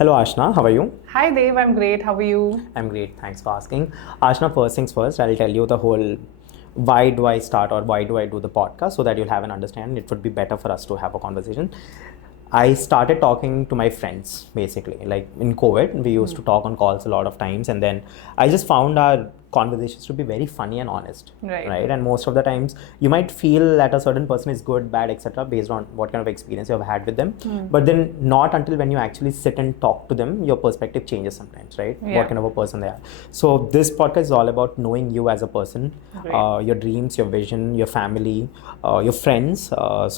Hello Ashna, how are you? Hi Dave, I'm great. How are you? I'm great, thanks for asking. Ashna, first things first, I'll tell you the whole why do I start or why do I do the podcast so that you'll have an understanding. It would be better for us to have a conversation. I started talking to my friends basically. Like in COVID, we used to talk on calls a lot of times, and then I just found our conversations to be very funny and honest. Right. And most of the times, you might feel that a certain person is good, bad, etc., based on what kind of experience you have had with them. But then, not until when you actually sit and talk to them, your perspective changes sometimes, right? Yeah. What kind of a person they are. So, this podcast is all about knowing you as a person, Right. your dreams, your vision, your family, your friends.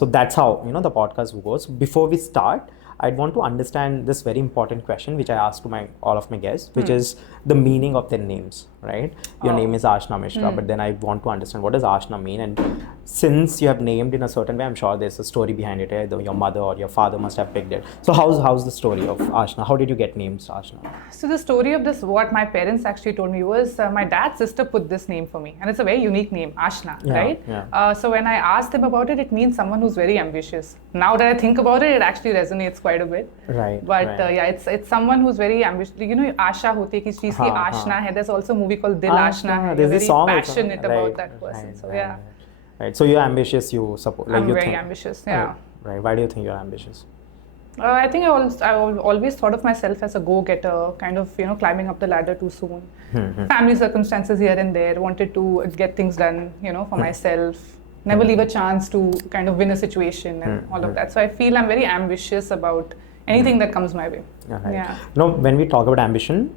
So that's how the podcast goes. Before we start, I'd want to understand this very important question, which I ask to all of my guests, which is the meaning of their names, right? Your name is Ashna Misra, but then I want to understand what does Ashna mean, and since you have named in a certain way, I'm sure there's a story behind it. Either your mother or your father must have picked it. So how's the story of Ashna? How did you get named Ashna? So the story of this, what my parents actually told me was my dad's sister put this name for me, and it's a very unique name, Ashna, right? Yeah. So when I asked them about it, it means someone who's very ambitious. Now that I think about it, it actually resonates quite a bit. Right. But right. yeah, it's someone who's very ambitious. You know, Asha होती है कि चीज़ की आशना है. There's also a movie called Dil Ashna है. There's You're this very song passionate also. about that person. Right, So right, yeah, right. So you're ambitious. You support. Like I'm you very think, ambitious. Yeah. Right. Why do you think you're ambitious? I think I always thought of myself as a go-getter, kind of, climbing up the ladder too soon. Family circumstances here and there, wanted to get things done, for myself. Never leave a chance to kind of win a situation and all of that. So I feel I'm very ambitious about anything that comes my way. Right. Yeah. When we talk about ambition,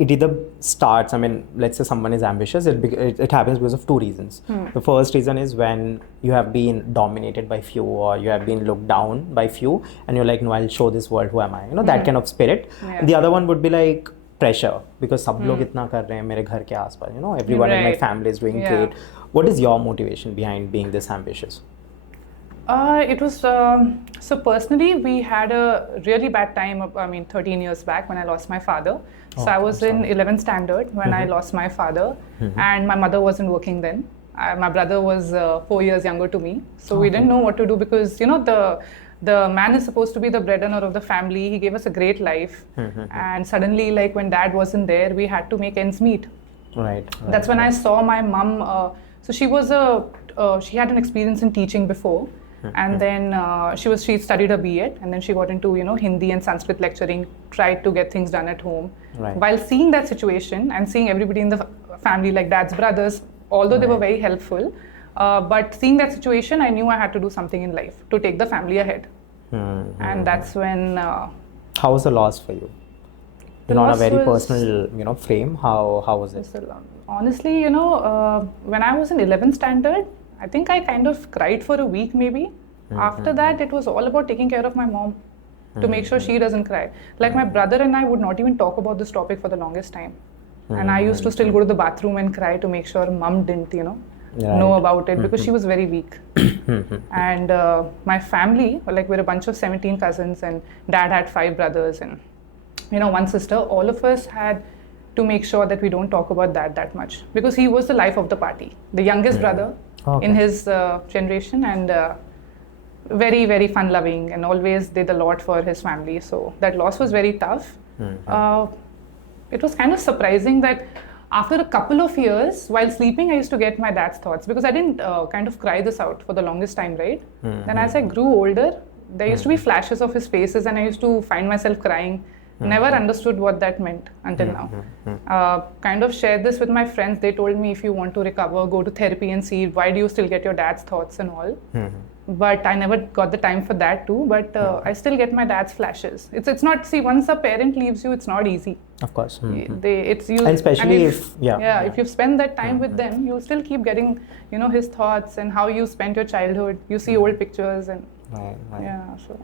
it either starts, let's say someone is ambitious, it happens because of two reasons. The first reason is when you have been dominated by few or you have been looked down by few and you're like, no, I'll show this world who am I. That kind of spirit. Yeah. The other one would be like pressure, because सब लोग इतना कर रहे हैं मेरे घर के आसपास, everyone in my Right. family is doing Yeah. great. What is your motivation behind being this ambitious? It was, so personally, we had a really bad time, 13 years back when I lost my father. So I was in 11th standard when I lost my father, and my mother wasn't working then. My brother was 4 years younger to me. So we didn't know what to do because, the man is supposed to be the breadwinner of the family. He gave us a great life. And suddenly, like when dad wasn't there, we had to make ends meet. Right. That's when I saw my mum. So she was she had an experience in teaching before, and then she studied her B.Ed, and then she got into Hindi and Sanskrit lecturing, tried to get things done at home. Right. While seeing that situation and seeing everybody in the family, like dad's brothers, although they were very helpful, but seeing that situation, I knew I had to do something in life to take the family ahead. And that's when. How was the loss for you? The On a loss very was- personal, frame. How was it? Honestly, when I was in 11th standard, I think I kind of cried for a week maybe. After that, it was all about taking care of my mom to make sure she doesn't cry. Like my brother and I would not even talk about this topic for the longest time. And I used to still go to the bathroom and cry to make sure mom didn't, know about it because she was very weak. And my family, like we're a bunch of 17 cousins, and dad had 5 brothers and one sister. All of us had to make sure that we don't talk about that much because he was the life of the party, the youngest brother in his generation, and very, very fun loving and always did a lot for his family. So that loss was very tough. It was kind of surprising that after a couple of years, while sleeping, I used to get my dad's thoughts because I didn't kind of cry this out for the longest time, right? Then as I grew older, there used to be flashes of his faces and I used to find myself crying. Never understood what that meant until now. Kind of shared this with my friends. They told me if you want to recover, go to therapy and see why do you still get your dad's thoughts and all. But I never got the time for that too. But I still get my dad's flashes. It's not, see, once a parent leaves you, it's not easy. Of course. It's you, And especially if you spend that time with them, you'll still keep getting his thoughts and how you spent your childhood. You see old pictures and Right. so.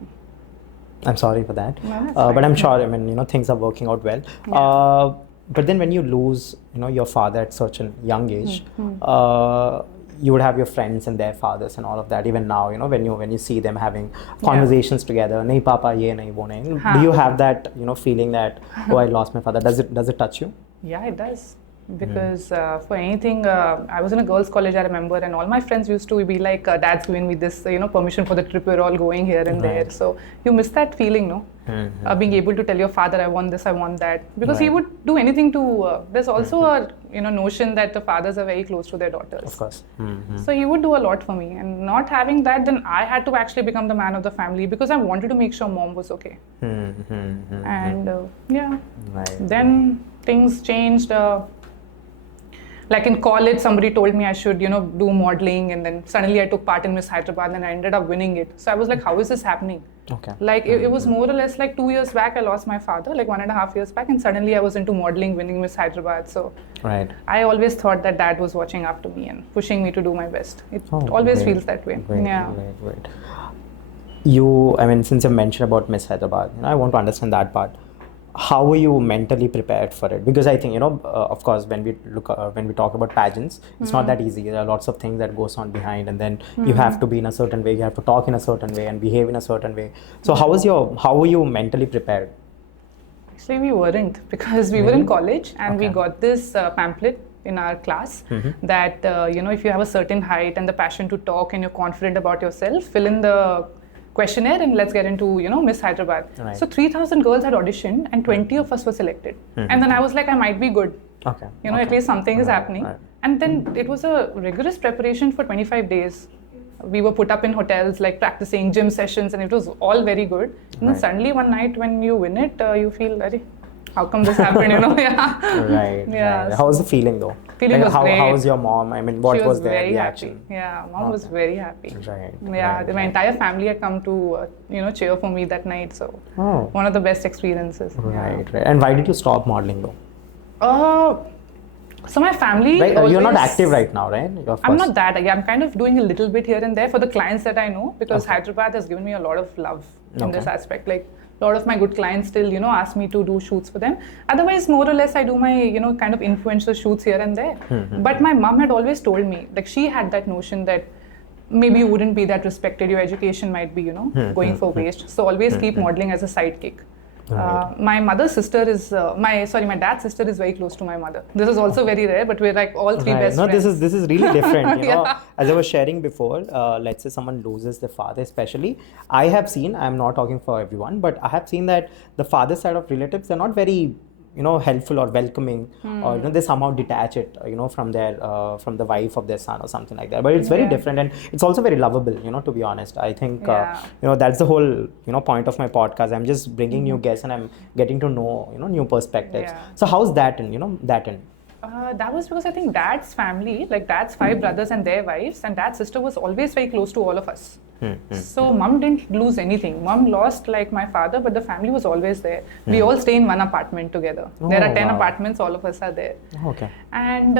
I'm sorry for that. No, that's but fine. I'm sure, things are working out well. Yeah. But then when you lose, your father at such a young age, you would have your friends and their fathers and all of that. Even now, when you see them having conversations together, nahi papa ye, nahi wo nahi. Do you have that, feeling that, oh, I lost my father? Does it touch you? Yeah, it does. because for anything, I was in a girls' college, I remember, and all my friends used to be like, "Dad's giving me this, permission for the trip. We're all going here and there." So you miss that feeling, no? Being able to tell your father, "I want this, I want that," because he would do anything to. There's also a notion that the fathers are very close to their daughters. Of course. So he would do a lot for me, and not having that, then I had to actually become the man of the family because I wanted to make sure mom was okay. And then things changed. Like in college, somebody told me I should, do modeling, and then suddenly I took part in Miss Hyderabad and I ended up winning it. So I was like, how is this happening? Okay. Like it was more or less like 2 years back, I lost my father, like 1.5 years back, and suddenly I was into modeling, winning Miss Hyderabad. So I always thought that dad was watching after me and pushing me to do my best. It always feels that way. Great. Since you mentioned about Miss Hyderabad, I want to understand that part. How were you mentally prepared for it? Because I think, of course, when we talk about pageants, it's not that easy. There are lots of things that goes on behind, and then you have to be in a certain way, you have to talk in a certain way and behave in a certain way. So how were you mentally prepared? Actually, we weren't, because we were in college and we got this pamphlet in our class that, if you have a certain height and the passion to talk and you're confident about yourself, fill in the questionnaire and let's get into, Miss Hyderabad. So 3,000 girls had auditioned and 20 of us were selected. And then I was like, I might be good. At least something is happening. And then it was a rigorous preparation for 25 days. We were put up in hotels, like practicing gym sessions, and it was all very good. And then suddenly one night when you win it, you feel, how come this happened, How was the feeling though? Feeling was great. How was your mom? What was their Happy. reaction? Yeah, mom was very happy. Right. My entire family had come to, cheer for me that night. So one of the best experiences. Right. And why did you stop modeling though? So my family you're not active right now, right? I'm not that. I'm kind of doing a little bit here and there for the clients that I know, because Hyderabad has given me a lot of love in this aspect. Like a lot of my good clients still, ask me to do shoots for them. Otherwise, more or less, I do my, kind of influential shoots here and there. But my mom had always told me, like she had that notion that maybe you wouldn't be that respected. Your education might be, going for waste. So always keep modeling as a sidekick. My mother's sister is, my dad's sister is very close to my mother. This is also very rare, but we're like all three best friends. This is really different. As I was sharing before, let's say someone loses their father, especially. I have seen, I'm not talking for everyone, but I have seen that the father side of relatives, they're not very helpful or welcoming, or they somehow detach it, from their from the wife of their son or something like that. But it's very different, and it's also very lovable, to be honest. I think that's the whole point of my podcast. I'm just bringing new guests and I'm getting to know new perspectives. So how's that in that end? That was because I think dad's family, like dad's 5 brothers and their wives, and dad's sister was always very close to all of us. So mom didn't lose anything. Mom lost like my father, but the family was always there. We all stay in one apartment together. There are 10 apartments, all of us are there. And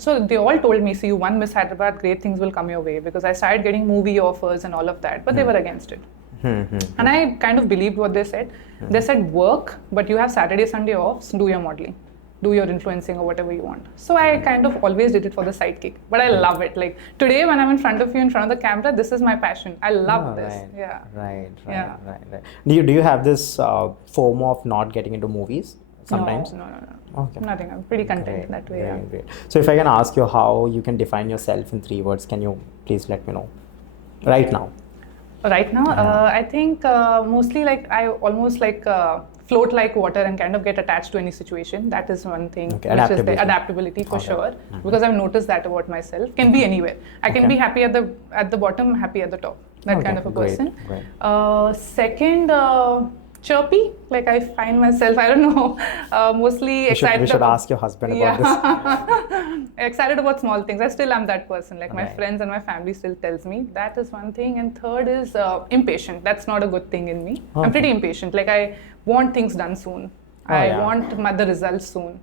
so they all told me, see, you won Miss Hyderabad, great things will come your way, because I started getting movie offers and all of that, but they were against it. And I kind of believed what they said. They said, work, but you have Saturday, Sunday off, so do your modeling. Do your influencing or whatever you want. So I kind of always did it for the sidekick. But I love it. Like today when I'm in front of you, in front of the camera, this is my passion. I love this. Right. Do you have this FOMO of not getting into movies sometimes? No. Okay. Nothing. I'm pretty content that way. Great. So if I can ask you how you can define yourself in 3 words, can you please let me know? Right now. I think mostly like I almost like float like water and kind of get attached to any situation. That is one thing, which is the adaptability for sure. Because I've noticed that about myself. Can be anywhere. I can be happy at the bottom, happy at the top. That kind of a person. Great. Second, chirpy. Like I find myself, I don't know, mostly excited. We should ask your husband about this. Excited about small things. I still am that person. Like my friends and my family still tells me. That is one thing. And third is impatient. That's not a good thing in me. I'm pretty impatient. Like I want things done soon. I want the results soon.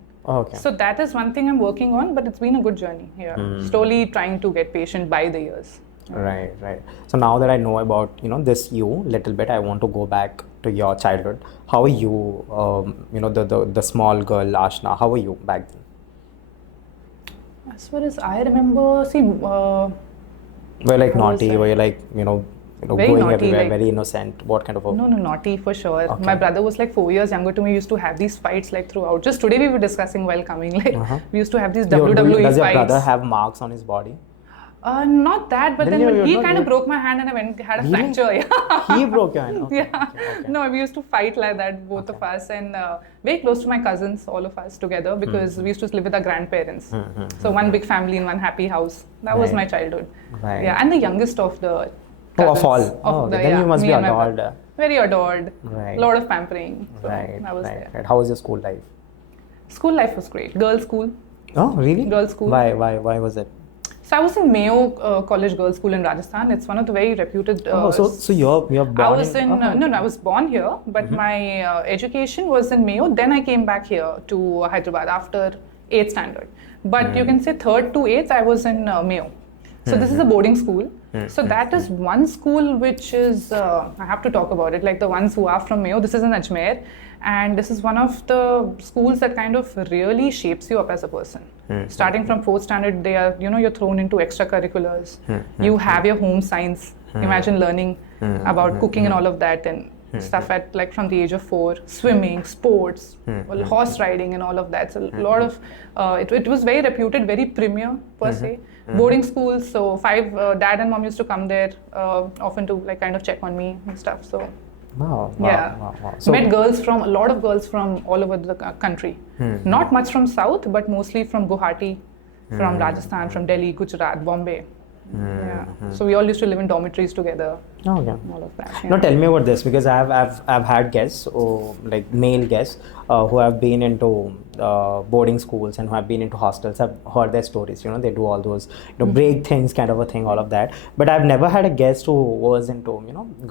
So that is one thing I'm working on, but it's been a good journey here. Slowly trying to get patient by the years. Right. So now that I know about this you little bit, I want to go back to your childhood. How are you? The small girl Ashna. How were you back then? As far as I remember, see. Were you like naughty? Were you like Very going naughty, everywhere, like- very innocent? What kind of a... No, naughty for sure. Okay. My brother was like 4 years younger to me. We used to have these fights like throughout. Just today we were discussing while coming. Like we used to have these WWE Does your fights. brother have marks on his body? Not that, but Then then you're he not kind of good. broke my hand and I had a Really? fracture. Yeah. He broke your hand? Okay, Yeah. okay. No, we used to fight like that, both of us, and very close to my cousins, all of us together, because we used to live with our grandparents. So one big family in one happy house. That was Right. my childhood. Right. Yeah, and the youngest of the Oh, cousins. of all. Then you must me be and my adored. brother. Very adored. Right. Lot of pampering. So Right, I was there. right. How was your school life? School life was great. Girls' school. Oh, really? Girls' school. Why was it? So I was in Mayo College Girls' School in Rajasthan. It's one of the very reputed. So you're born I was in oh, no, I was born here, but my education was in Mayo. Then I came back here to Hyderabad after 8th standard. But you can say 3rd to 8th I was in Mayo. So this is a boarding school. So that is one school which is I have to talk about it. Like the ones who are from Mayo, this is in Ajmer, and this is one of the schools that kind of really shapes you up as a person. Starting from 4th standard, they are you're thrown into extracurriculars. You have your home science. Imagine learning about cooking and all of that and stuff at like from the age of 4, swimming, sports, horse riding and all of that. So a lot of it was very reputed, very premier per se. Boarding schools, so 5 dad and mom used to come there often to like kind of check on me and stuff. So Wow. yeah, So, met a lot of girls from all over the country. Not much from South, but mostly from Guwahati, from Rajasthan, from Delhi, Gujarat, Bombay. Yeah. So we all used to live in dormitories together. oh, yeah. All of that. Yeah. Now tell me about this, because I've had guests, like male guests, who have been into boarding schools and who have been into hostels. I've heard their stories. They do all those break things, kind of a thing, all of that. But I've never had a guest who was into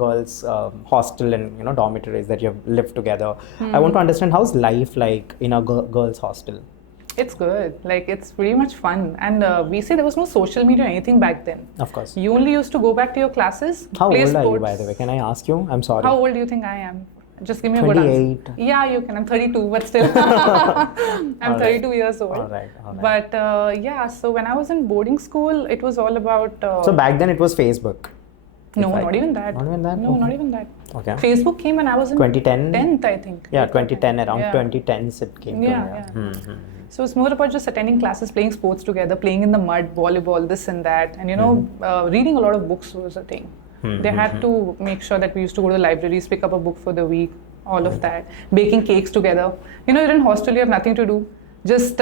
girls hostel and dormitories that you have lived together. I want to understand, how's life like in a girls hostel? It's good. Like it's pretty much fun. And we say there was no social media or anything back then. Of course. You only used to go back to your classes, How play old sports. are you, by the way? Can I ask you? I'm sorry. How old do you think I am? Just give me a good answer. 28. Yeah, you can. I'm 32, but still. I'm 32 years old. All right. But yeah, so when I was in boarding school, it was all about. So back then it was Facebook. No, not even that. Not even that? No, Okay. not even that. Okay. Facebook came when I was in 2010? 10th, I think. Yeah, 2010, around Yeah. 2010s it came to Yeah, me. yeah. So it's more about just attending classes, playing sports together, playing in the mud, volleyball, this and that. And reading a lot of books was a thing. They had to make sure that we used to go to the libraries, pick up a book for the week, all of that. Baking cakes together. You're in hostel, you have nothing to do. Just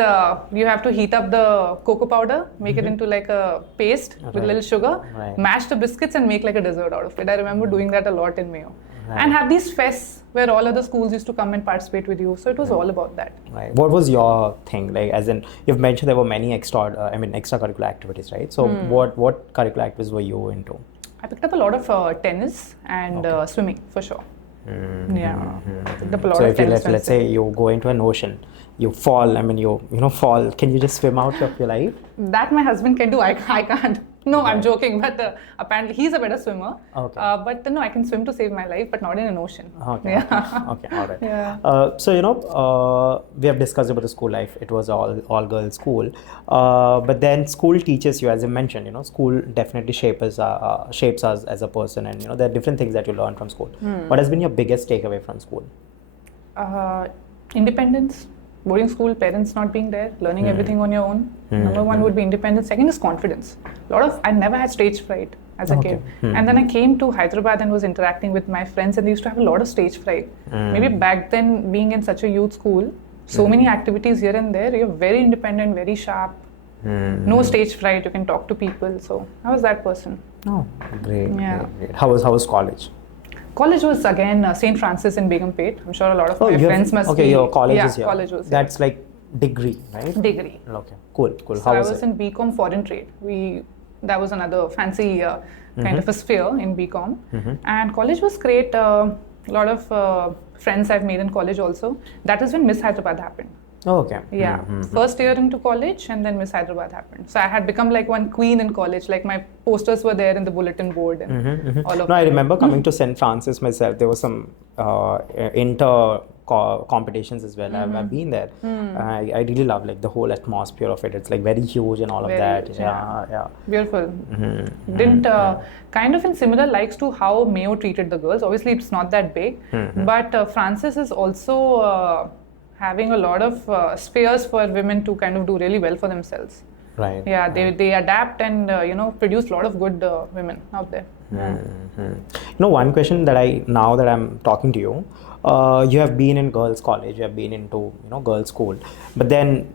you have to heat up the cocoa powder, make it into like a paste with a little sugar, mash the biscuits and make like a dessert out of it. I remember doing that a lot in Mayo. And have these fests where all other schools used to come and participate with you. So it was all about that. Right. What was your thing? Like, as in, you've mentioned there were many extracurricular activities, right? So what curricular activities were you into? I picked up a lot of tennis and swimming for sure. Yeah, I picked up a lot So of if you tennis. let's say you go into an ocean, you fall. you fall. Can you just swim out of your life? That my husband can do. I can't. No, I'm joking. But apparently he's a better swimmer. Okay. But no, I can swim to save my life, but not in an ocean. Okay. Yeah. Okay. All right. Yeah. So we have discussed about the school life. It was all girls school. But then school teaches you, as you mentioned. School definitely shapes us as a person, and there are different things that you learn from school. What has been your biggest takeaway from school? Independence. Boarding school, parents not being there, learning everything on your own. Number one would be independence. Second is confidence. I never had stage fright as a kid. And then I came to Hyderabad and was interacting with my friends, and they used to have a lot of stage fright. Maybe back then, being in such a youth school, so many activities here and there, you're very independent, very sharp. No stage fright, you can talk to people. So I was that person. Oh, great. Yeah. Great. How was college? College was again St. Francis in Begumpet. I'm sure a lot of my friends must be. Okay, your college is here. College was here. That's like degree, right? Degree. Okay, cool. So How I was was it? in BCom Foreign Trade. That was another fancy kind of a sphere in BCom. And college was great. A lot of friends I've made in college also. That is when Miss Hyderabad happened. Oh, okay. Yeah, first year into college, and then Miss Hyderabad happened. So I had become like one queen in college. Like my posters were there in the bulletin board and all of No, that. I remember coming to St. Francis myself. There was some competitions as well. I've been there. I really love like the whole atmosphere of it. It's like very huge and all Very of that. huge, Yeah. Beautiful. Didn't kind of in similar likes to how Mayo treated the girls. Obviously, it's not that big, but Francis is also having a lot of spheres for women to kind of do really well for themselves. Right. Yeah, they adapt and produce a lot of good women out there. One question that now that I'm talking to you, you have been in girls' college, you have been into girls' school, but then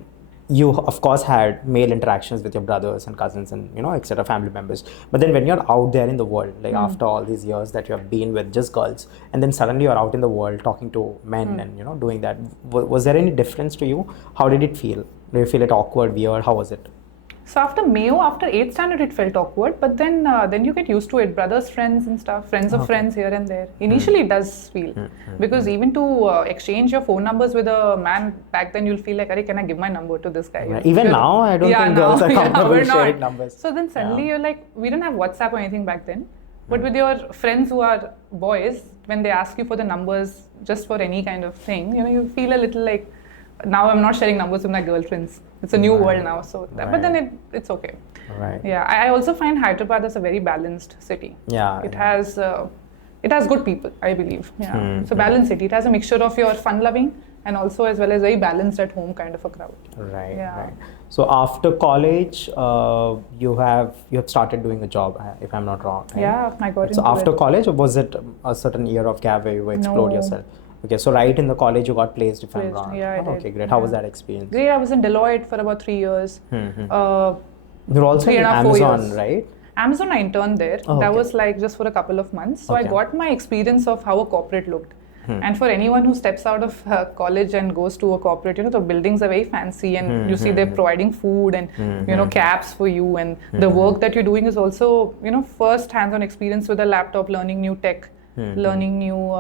you of course had male interactions with your brothers and cousins and etc. family members. But then when you're out there in the world, like after all these years that you have been with just girls, and then suddenly you're out in the world talking to men and doing that, was there any difference to you? How did it feel? Do you feel it awkward, weird? How was it? So after Mayo, after 8th standard, it felt awkward, but then you get used to it. Brothers, friends and stuff, friends of friends here and there. Initially, it does feel. Because even to exchange your phone numbers with a man, back then you'll feel like, can I give my number to this guy? Right. Even now, I don't think girls are comfortable sharing numbers. So then suddenly you're like, we didn't have WhatsApp or anything back then. But with your friends who are boys, when they ask you for the numbers just for any kind of thing, you feel a little like, now I'm not sharing numbers with my girlfriends. It's a new world now, so but then it's okay. Right. Yeah, I also find Hyderabad as a very balanced city. Yeah. It has good people, I believe. Yeah. It's a balanced city. It has a mixture of your fun-loving and also as well as very balanced at home kind of a crowd. Right. Yeah. Right. So after college, you have started doing a job, if I'm not wrong. Right? Yeah, I got into So after it. college, or was it a certain year of gap where you explored yourself? Okay, so right in the college you got placed, if I'm wrong. Yeah, I did. Okay, great. How was that experience? Great. I was in Deloitte for about 3 years. You're also in 3.5, 4 Amazon, years. right? Amazon, I interned there. That was like just for a couple of months. So I got my experience of how a corporate looked. And for anyone who steps out of college and goes to a corporate, the buildings are very fancy and you see they're providing food and, cabs for you. And the work that you're doing is also, first hands-on experience with a laptop, learning new tech, learning new,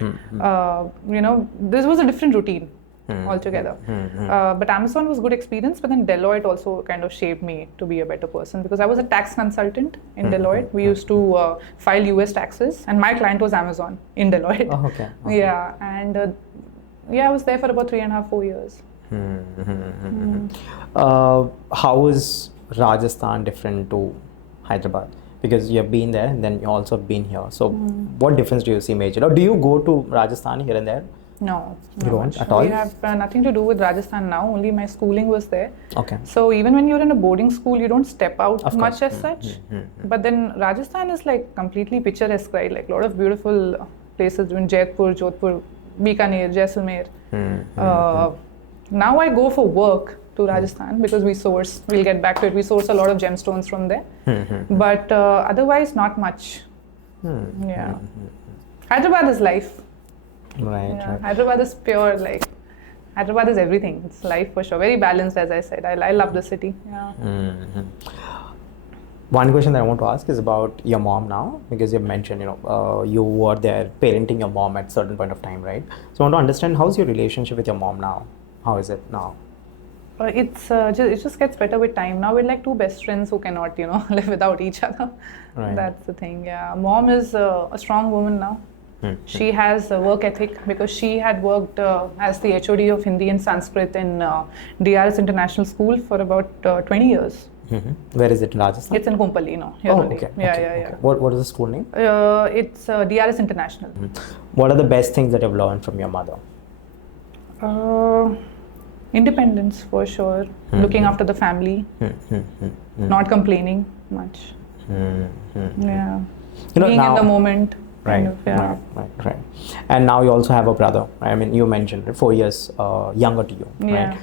this was a different routine altogether. But Amazon was a good experience, but then Deloitte also kind of shaped me to be a better person because I was a tax consultant in Deloitte. We used to file US taxes and my client was Amazon in Deloitte. Oh, okay. Yeah, and I was there for about 3.5, 4 years. How is Rajasthan different to Hyderabad? Because you have been there and then you also have been here. So what difference do you see major? Or do you go to Rajasthan here and there? No. You don't at all? We have nothing to do with Rajasthan now. Only my schooling was there. Okay. So even when you're in a boarding school, you don't step out much as such. But then Rajasthan is like completely picturesque, right? Like a lot of beautiful places in Jaipur, Jodhpur, Bikaner, Jaisalmer. Now I go for work to Rajasthan because we'll get back to it, we source a lot of gemstones from there. But otherwise, not much. Yeah. Hyderabad is life. Right. Hyderabad is pure, like, Hyderabad is everything. It's life for sure. Very balanced, as I said. I love the city. Yeah. One question that I want to ask is about your mom now, because you mentioned, you were there parenting your mom at a certain point of time, right? So I want to understand, how's your relationship with your mom now? How is it now? It just gets better with time. Now we're like two best friends who cannot, live without each other. Right. That's the thing. Yeah. Mom is a strong woman now. She has a work ethic because she had worked as the HOD of Hindi and Sanskrit in DRS International School for about 20 years. Where is it, in Rajasthan? It's in Kumpally, here only. Okay. Yeah. What is the school name? It's DRS International. What are the best things that you've learned from your mother? Independence, for sure. Looking after the family. Not complaining much. Yeah. Being now, in the moment. Right, right. And now you also have a brother. I mean, you mentioned it, 4 years younger to you, right?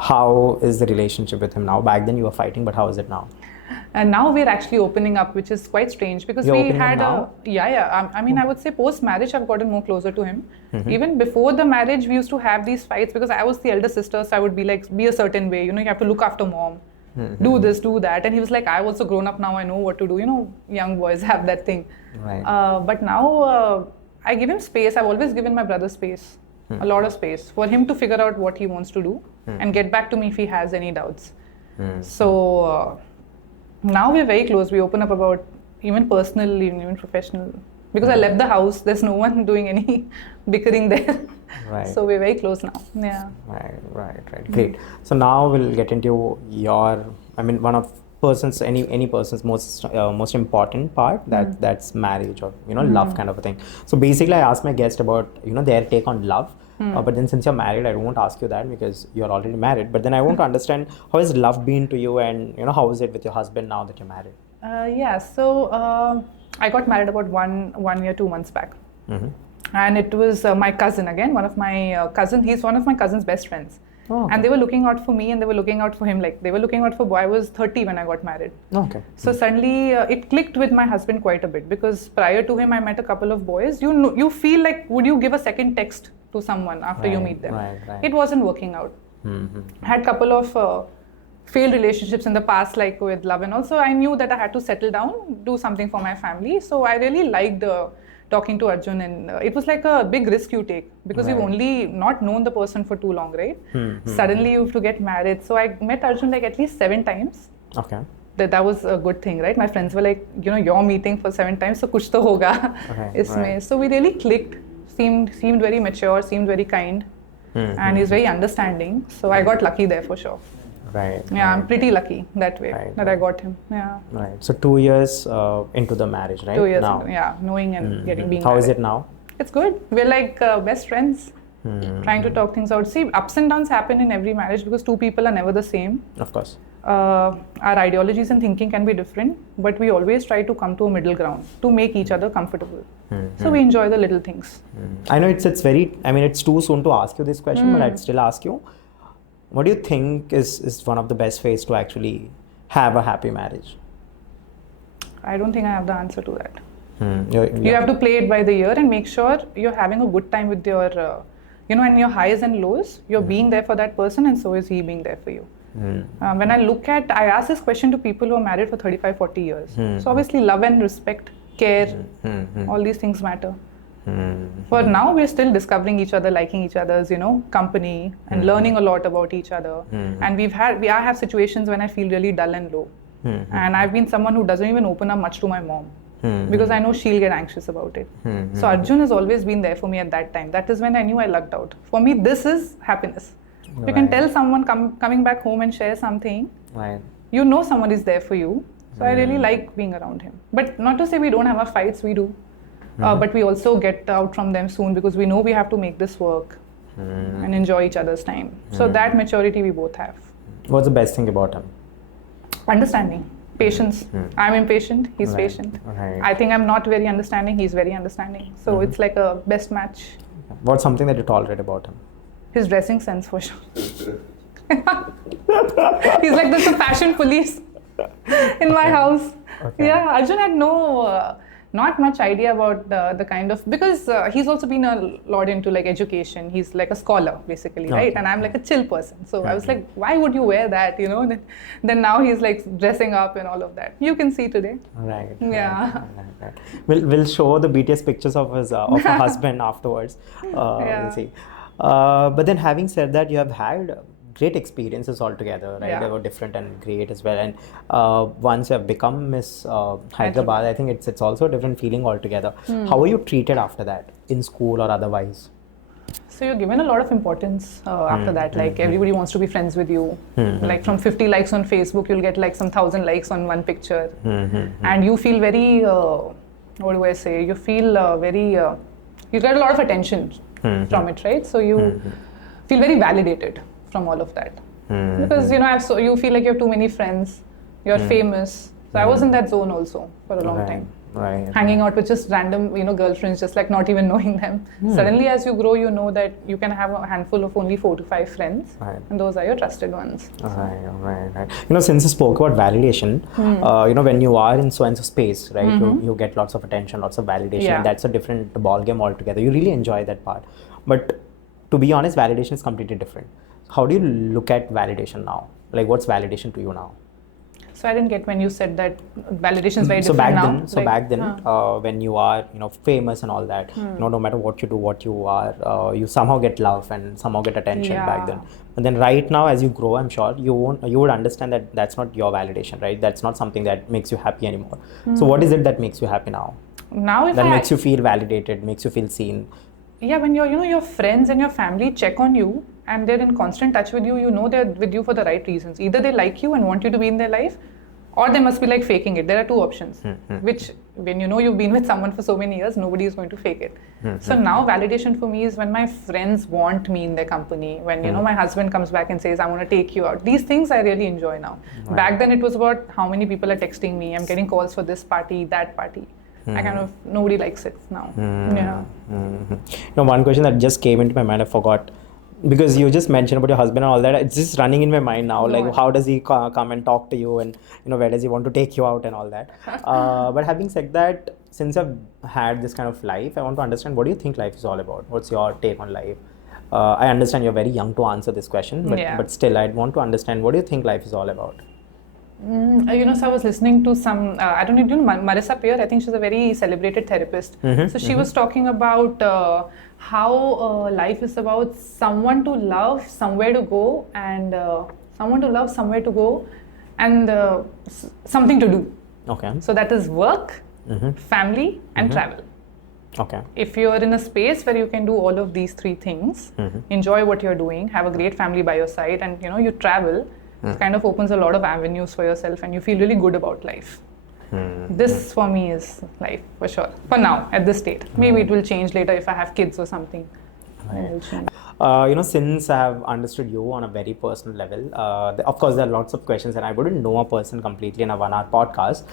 How is the relationship with him now? Back then you were fighting, but how is it now? And now we're actually opening up, which is quite strange because we had I would say post marriage I've gotten more closer to him. Even before the marriage we used to have these fights because I was the elder sister, so I would be like, be a certain way, you have to look after mom. Do this, do that. And he was like, I've also grown up now, I know what to do. Young boys have that thing. Right. But now I give him space. I've always given my brother space, a lot of space, for him to figure out what he wants to do and get back to me if he has any doubts. So now we're very close. We open up about even personal, even professional because I left the house. There's no one doing any bickering there. Right. So we're very close now. Yeah. Right. Great. So now we'll get into one of any person's most important part, that's marriage, or love kind of a thing. So basically I asked my guest about their take on love, but then since you're married, I won't ask you that because you're already married, but then I want to understand how has love been to you, and how is it with your husband now that you're married? So I got married about one year 2 months back. And it was my cousin, again, one of my cousins. He's one of my cousin's best friends. Oh, okay. And they were looking out for me, and they were looking out for him. Like, they were looking out for boy. I was 30 when I got married. Okay. So suddenly it clicked with my husband quite a bit, because prior to him I met a couple of boys. You feel like, would you give a second text to someone after you meet them? Right. It wasn't working out. I had a couple of failed relationships in the past, like with love, and also I knew that I had to settle down, do something for my family. So I really liked talking to Arjun, and it was like a big risk you take, because you've only not known the person for too long, right? Suddenly you have to get married. So I met Arjun like at least 7 times. Okay. That was a good thing, right? My friends were like, you're meeting for 7 times, so kuch to hoga isme. So we really clicked. Seemed very mature, seemed very kind, and he's very understanding. So I got lucky there for sure. Right. Yeah, I'm pretty lucky that way that I got him. Yeah. Right. So 2 years into the marriage, right? 2 years. Now. Knowing and being. How married. is it now? It's good. We're like best friends, trying to talk things out. See, ups and downs happen in every marriage because 2 people are never the same. Of course. Our ideologies and thinking can be different, but we always try to come to a middle ground to make each other comfortable. So we enjoy the little things. I know it's very. It's too soon to ask you this question, but I'd still ask you. What do you think is one of the best ways to actually have a happy marriage? I don't think I have the answer to that. You have to play it by the ear and make sure you're having a good time with your, and your highs and lows. You're being there for that person, and so is he being there for you. When I ask this question to people who are married for 35, 40 years. So obviously love and respect, care, all these things matter. For now, we're still discovering each other, liking each other's, company, and learning a lot about each other. And I have situations when I feel really dull and low. And I've been someone who doesn't even open up much to my mom, because I know she'll get anxious about it. So Arjun has always been there for me at that time. That is when I knew I lucked out. For me, this is happiness. You can tell someone coming back home and share something. Someone is there for you. So I really like being around him. But not to say we don't have our fights, we do. But we also get out from them soon, because we know we have to make this work and enjoy each other's time. So that maturity we both have. What's the best thing about him? Understanding, patience. I'm impatient, he's patient. I think I'm not very understanding, he's very understanding. So it's like a best match. What's something that you tolerate about him? His dressing sense, for sure. He's like the fashion police in my house. Okay. Yeah, Arjun had not much idea about the kind of, because he's also been a lot into like education. He's like a scholar basically, right? And I'm like a chill person. So I was like, why would you wear that? Then now he's like dressing up and all of that. You can see today. Right. Yeah. Right. We'll show the BTS pictures of his of her husband afterwards. We'll see. But then having said that, you have had great experiences altogether, right? They were different and great as well. And once you have become Miss Hyderabad, I think it's also a different feeling altogether. How were you treated after that, in school or otherwise? So you're given a lot of importance after that. Like everybody wants to be friends with you. Like from 50 likes on Facebook, you'll get like some 1,000 likes on one picture. And you feel very, what do I say? You feel you get a lot of attention from it, right? So you feel very validated from all of that, because you feel like you have too many friends, you're famous. So I was in that zone also for a long time, hanging out with just random girlfriends, just like not even knowing them. Suddenly as you grow, you know that you can have a handful of only 4 to 5 friends, and those are your trusted ones. Right. Since you spoke about validation, when you are in so and so space, right, you get lots of attention, lots of validation, and that's a different ball game altogether. You really enjoy that part, but to be honest, validation is completely different. How do you look at validation now? Like, what's validation to you now? So I didn't get when you said that validation is very different now. Back then, when you are, famous and all that, no matter what you do, what you are, you somehow get love and somehow get attention back then. But then right now, as you grow, I'm sure you would understand that that's not your validation, right? That's not something that makes you happy anymore. So what is it that makes you happy now? Now if That I makes you feel validated, makes you feel seen. yeah, when your friends and your family check on you and they're in constant touch with you, you know they're with you for the right reasons. Either they like you and want you to be in their life, or they must be like faking it. There are two options, which when you know you've been with someone for so many years, nobody is going to fake it. So now validation for me is when my friends want me in their company, when my husband comes back and says, I want to take you out. These things I really enjoy now. Right. Back then it was about how many people are texting me, I'm getting calls for this party, that party. I kind of, nobody likes it now. Yeah. One question that just came into my mind, I forgot, because you just mentioned about your husband and all that. It's just running in my mind now. Like, how does he come and talk to you, and where does he want to take you out and all that? But having said that, since I've had this kind of life, I want to understand, what do you think life is all about? What's your take on life? I understand you're very young to answer this question, but still, I'd want to understand, what do you think life is all about? So I was listening to some, I don't know, Marissa Peer, I think she's a very celebrated therapist. So she was talking about how life is about someone to love, somewhere to go, and something to do. Okay. So that is work, family, and travel. Okay. If you're in a space where you can do all of these three things, enjoy what you're doing, have a great family by your side, and you travel, it kind of opens a lot of avenues for yourself and you feel really good about life. This for me is life, for sure. For now, at this state. Maybe it will change later if I have kids or something. Right. Since I have understood you on a very personal level, of course there are lots of questions and I wouldn't know a person completely in a 1 hour podcast.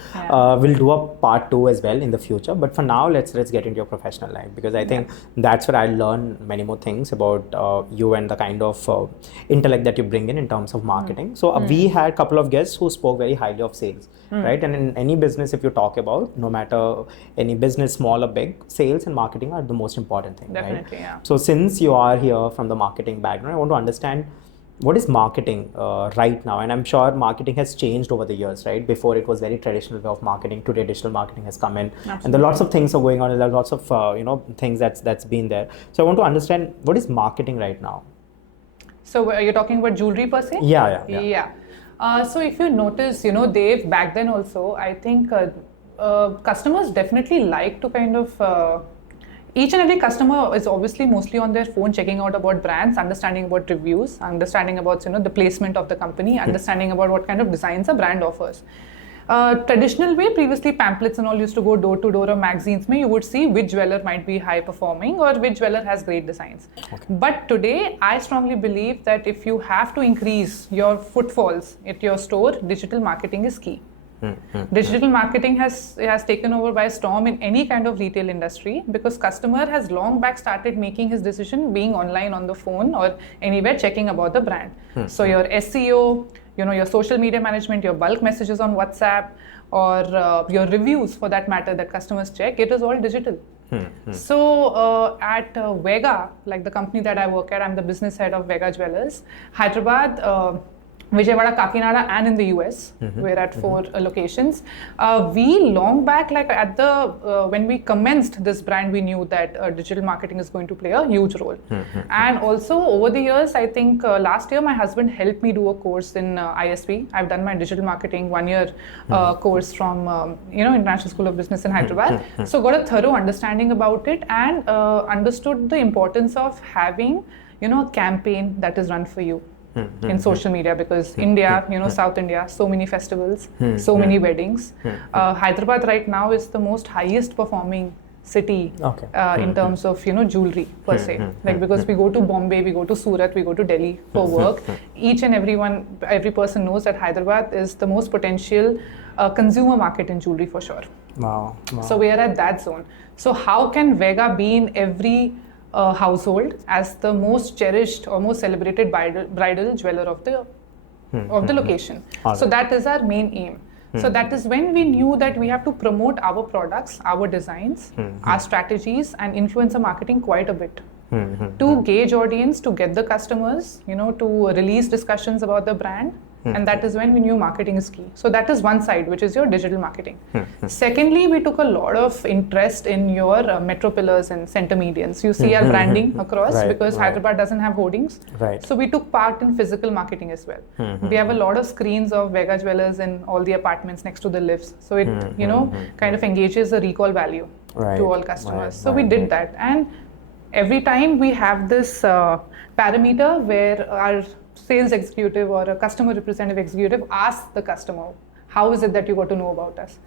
We'll do a part 2 as well in the future, but for now let's get into your professional life, because I think that's where I learn many more things about you and the kind of intellect that you bring in terms of marketing. So we had a couple of guests who spoke very highly of sales, right? And in any business, if you talk about, no matter any business, small or big, sales and marketing are the most important thing. Definitely, right? yeah. So since you are here from the marketing background, I want to understand, what is marketing right now? And I'm sure marketing has changed over the years, right? Before it was very traditional way of marketing. Today digital marketing has come in. Absolutely. And there are lots of things are going on, and there are lots of things that's been there. So I want to understand, what is marketing right now? So you're talking about jewelry per se? Yeah. So if you notice, Dave, back then also, I think customers definitely like to kind of each and every customer is obviously mostly on their phone checking out about brands, understanding about reviews, understanding about the placement of the company, understanding about what kind of designs a brand offers. Traditional way, previously pamphlets and all used to go door to door, or magazines, you would see which jeweler might be high performing or which jeweler has great designs. Okay. But today, I strongly believe that if you have to increase your footfalls at your store, digital marketing is key. Digital marketing has taken over by storm in any kind of retail industry, because customer has long back started making his decision being online on the phone or anywhere checking about the brand. So your SEO, your social media management, your bulk messages on WhatsApp, or your reviews for that matter that customers check, it is all digital. So at Vega, like the company that I work at, I'm the business head of Vega Jewellers, Hyderabad, Vijayawada, Kakinada, and in the US. We're at 4 locations. We long back, like at the when we commenced this brand, we knew that digital marketing is going to play a huge role. And also over the years, I think last year my husband helped me do a course in ISB. I've done my digital marketing 1-year course from International School of Business in Hyderabad. So got a thorough understanding about it, and understood the importance of having a campaign that is run for you in social media, because India, South India, so many festivals, so many weddings. Hyderabad right now is the most highest performing city in terms of jewelry per se. Like, because we go to Bombay, we go to Surat, we go to Delhi for work. Each and every person knows that Hyderabad is the most potential consumer market in jewelry for sure. Wow. So we are at that zone. So how can Vega be in every household as the most cherished or most celebrated bridal jeweler of the location? So that is our main aim. So that is when we knew that we have to promote our products, our designs, our strategies, and influencer marketing quite a bit to gauge audience, to get the customers, to release discussions about the brand. And that is when we knew marketing is key. So that is one side, which is your digital marketing. Secondly, we took a lot of interest in your metro pillars and center medians. You see our branding across, because Hyderabad doesn't have hoardings. So we took part in physical marketing as well. We have a lot of screens of Vega Jewellers in all the apartments next to the lifts. So it, kind of engages the recall value. Right. to all customers. Right. So we Right. did that, and every time we have this parameter where our sales executive or a customer representative executive asks the customer, how is it that you got to know about us?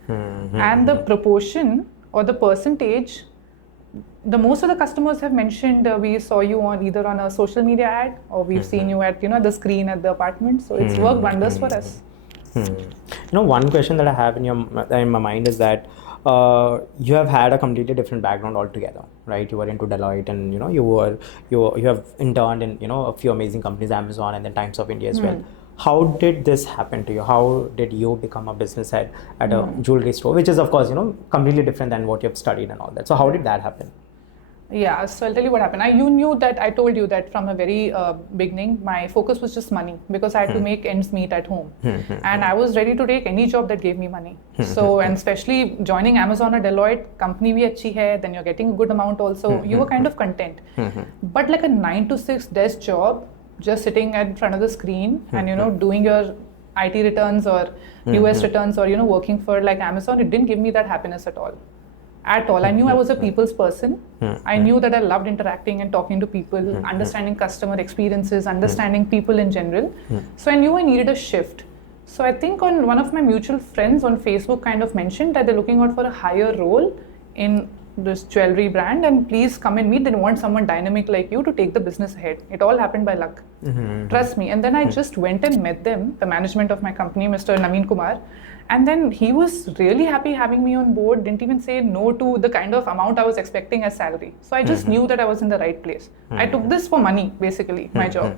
And the proportion or the percentage, the most of the customers have mentioned we saw you on either on a social media ad or we've seen you at the screen at the apartment. So it's worked wonders for us. One question that I have in my mind is that you have had a completely different background altogether, right? You were into Deloitte, and you have interned in a few amazing companies, Amazon and then Times of India as well. How did this happen to you? How did you become a business head at a jewelry store, which is of course completely different than what you have studied and all that? So how did that happen? Yeah, so I'll tell you what happened. I told you that from a very beginning, my focus was just money because I had to make ends meet at home. And I was ready to take any job that gave me money. So, and especially joining Amazon or Deloitte, company bhi achhi hai, then you're getting a good amount also. You were kind of content. But like a 9 to 6 desk job, just sitting in front of the screen and doing your IT returns or US returns or working for like Amazon, it didn't give me that happiness at all. I knew I was a people's person. I knew that I loved interacting and talking to people, understanding customer experiences, understanding people in general. So I knew I needed a shift. So I think one of my mutual friends on Facebook kind of mentioned that they're looking out for a higher role in this jewelry brand, and please come and meet. They want someone dynamic like you to take the business ahead. It all happened by luck. Trust me. And then I just went and met them, the management of my company, Mr. Naveen Kumar. And then he was really happy having me on board, didn't even say no to the kind of amount I was expecting as salary. So I just knew that I was in the right place. I took this for money, basically, my job,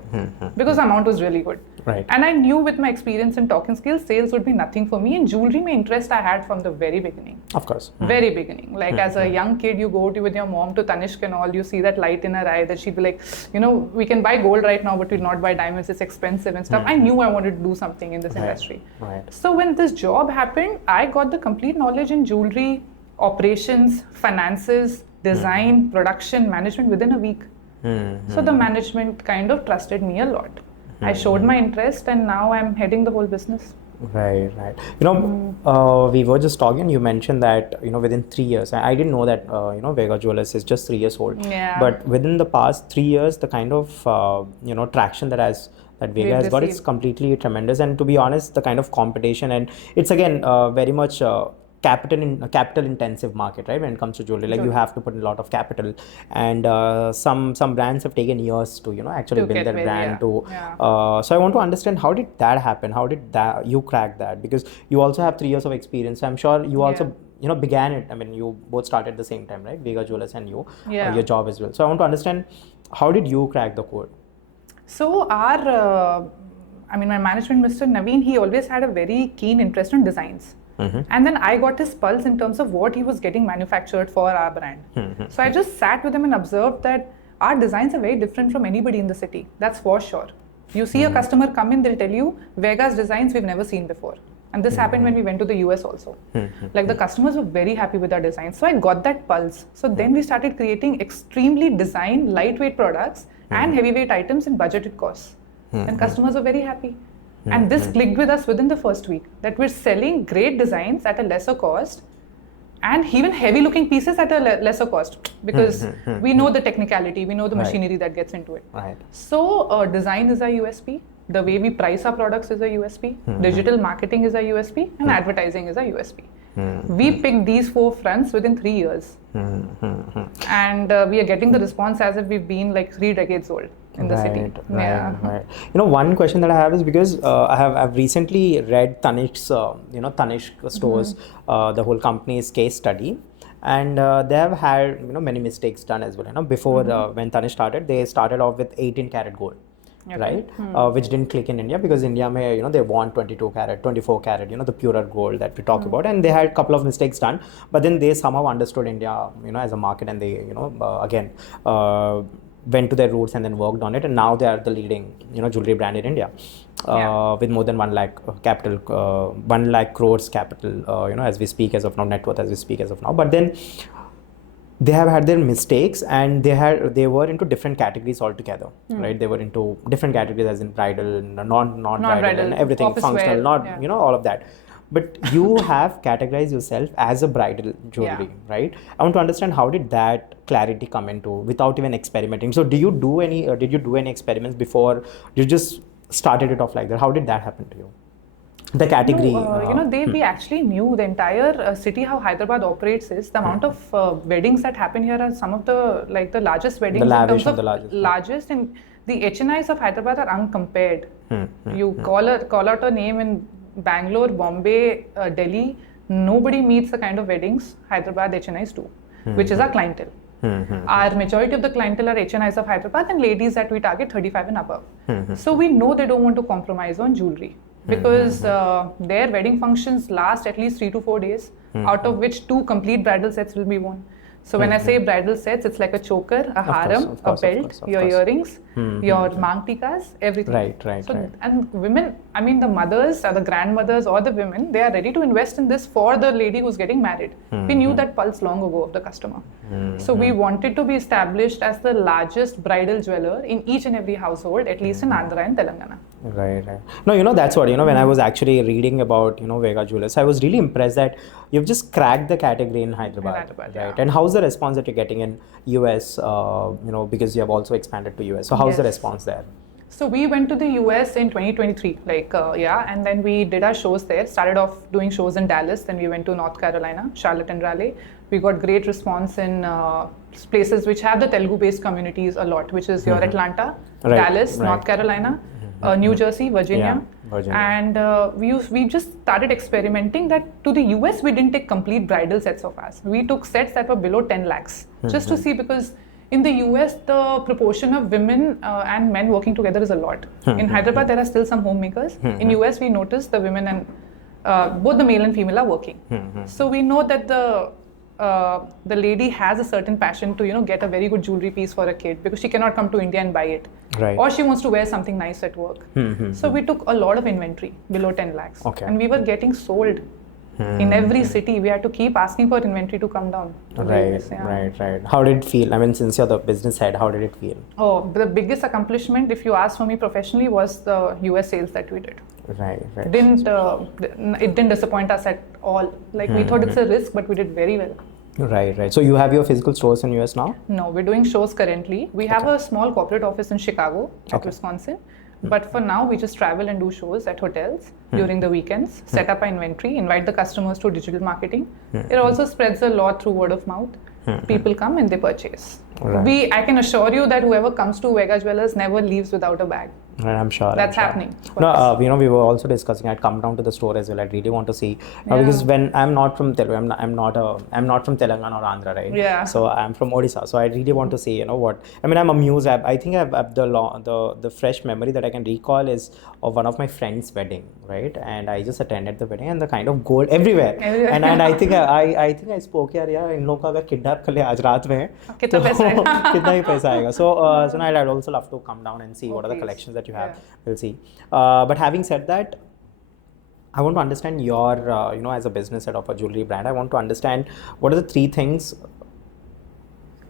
because the amount was really good. Right. And I knew with my experience and talking skills, sales would be nothing for me. And jewelry, my interest I had from the very beginning. Of course. Very beginning. Like as a young kid, you go with your mom to Tanishq and all, you see that light in her eye that she'd be like, we can buy gold right now, but we'll not buy diamonds, it's expensive and stuff. I knew I wanted to do something in this industry. Right. So when this job happened, I got the complete knowledge in jewelry, operations, finances, design, production, management within a week. So the management kind of trusted me a lot. I showed my interest and now I'm heading the whole business. Right. We were just talking, you mentioned that, within 3 years, I didn't know that, Vega Jewellers is just 3 years old. Yeah. But within the past 3 years, the kind of, traction that Vega has got, it's completely tremendous. And to be honest, the kind of competition, and it's again very much capital intensive market, right? When it comes to jewelry, like you have to put in a lot of capital, and some brands have taken years to actually build their brand. So I want to understand, how did that happen? How did that you crack that? Because you also have 3 years of experience. So I'm sure you also began it. I mean, you both started at the same time, right? Vega Jewellers and you, your job as well. So I want to understand, how did you crack the code? So my management, Mr. Naveen, he always had a very keen interest in designs. And then I got his pulse in terms of what he was getting manufactured for our brand. So I just sat with him and observed that our designs are very different from anybody in the city. That's for sure. You see a customer come in, they'll tell you, Vega's designs we've never seen before. And this happened when we went to the US also. Like the customers were very happy with our designs. So I got that pulse. So then we started creating extremely designed, lightweight products and heavyweight items in budgeted costs. And customers were very happy. And this clicked with us within the first week, that we're selling great designs at a lesser cost and even heavy looking pieces at a lesser cost, because we know the technicality, we know the machinery that gets into it. So design is our USP, the way we price our products is a USP, digital marketing is a USP, and advertising is a USP. We picked these 4 fronts within 3 years. And we are getting the response as if we've been like 3 decades old in the city. Right. One question that I have is, because I've recently read Tanishq's Tanishq stores, the whole company's case study, and they have had many mistakes done as well. Before when Tanishq started, they started off with 18 karat gold. Right, which didn't click in India, because India they want 22 karat, 24 karat, the purer gold that we talk about, and they had a couple of mistakes done, but then they somehow understood India, as a market, and they, again, went to their roots and then worked on it, and now they are the leading, jewelry brand in India, with more than 1 lakh capital, 1 lakh crores capital, as we speak as of now, net worth as we speak as of now. But then they have had their mistakes, and they were into different categories altogether, right? They were into different categories, as in bridal, non-bridal, and everything, functional, all of that. but you have categorized yourself as a bridal jewelry, right? I want to understand, how did that clarity come into without even experimenting? So did you do any experiments before? You just started it off like that? How did that happen to you? The category. No, we actually knew the entire city, how Hyderabad operates is the amount of weddings that happen here are some of the largest weddings, The lavish in terms of of the largest. and the HNIs of Hyderabad are uncompared. You call out a name in Bangalore, Bombay, Delhi, nobody meets the kind of weddings Hyderabad HNIs do, which is our clientele. Our majority of the clientele are HNIs of Hyderabad and ladies that we target 35 and above. So we know they don't want to compromise on jewelry, because their wedding functions last at least 3 to 4 days, out of which 2 complete bridal sets will be worn. So when I say bridal sets, it's like a choker, a harem, a belt, your earrings, your mang tikas, everything. Right. And women, I mean the mothers or the grandmothers or the women, they are ready to invest in this for the lady who's getting married. We knew that pulse long ago of the customer. So we wanted to be established as the largest bridal jeweler in each and every household, at least in Andhra and Telangana. Right. No, that's what, when I was actually reading about, Vega Jewellers, I was really impressed that you've just cracked the category in Hyderabad, right? Yeah. And how's the response that you're getting in US, because you have also expanded to US. So how's the response there? So we went to the US in 2023, and then we did our shows there. Started off doing shows in Dallas, then we went to North Carolina, Charlotte and Raleigh. We got great response in places which have the Telugu-based communities a lot, which is your Atlanta, Dallas, North Carolina, New Jersey, Virginia. And we just started experimenting that to the US, we didn't take complete bridal sets of ours. We took sets that were below 10 lakhs, just to see, because in the US, the proportion of women and men working together is a lot. In Hyderabad, there are still some homemakers. In US, we noticed the women and both the male and female are working. So we know that the lady has a certain passion to get a very good jewelry piece for a kid, because she cannot come to India and buy it. Right. Or she wants to wear something nice at work. So we took a lot of inventory below 10 lakhs. Okay. And we were getting sold. In every city, we had to keep asking for inventory to come down. Right. How did it feel? I mean, since you're the business head, how did it feel? Oh, the biggest accomplishment, if you ask for me professionally, was the US sales that we did. Right. It didn't disappoint us at all. We thought it's a risk, but we did very well. Right. So you have your physical stores in US now? No, we're doing shows currently. We have a small corporate office in Chicago, Wisconsin. But for now, we just travel and do shows at hotels during the weekends, set up our inventory, invite the customers to digital marketing. It also spreads a lot through word of mouth. People come and they purchase. Right. I can assure you that whoever comes to Vega Jewellers never leaves without a bag. Right, I'm sure. That's happening. No, we were also discussing. I'd come down to the store as well. I'd really want to see, because when I'm not from Telugu, I'm not from Telangana or Andhra, right? Yeah. So I'm from Odisha. So I really want to see, what. I mean, I'm amused. I think I've the fresh memory that I can recall is of one of my friend's wedding, right? And I just attended the wedding, and the kind of gold everywhere. And I think I spoke यार इन लोगों का अगर kidnap कर ले आज रात में कितना पैसा आएगा? कितना ही पैसा आएगा. So now I'd also love to come down and see what are the collections that you have. We'll see. But having said that, I want to understand your, as a business head of a jewelry brand, I want to understand what are the 3 things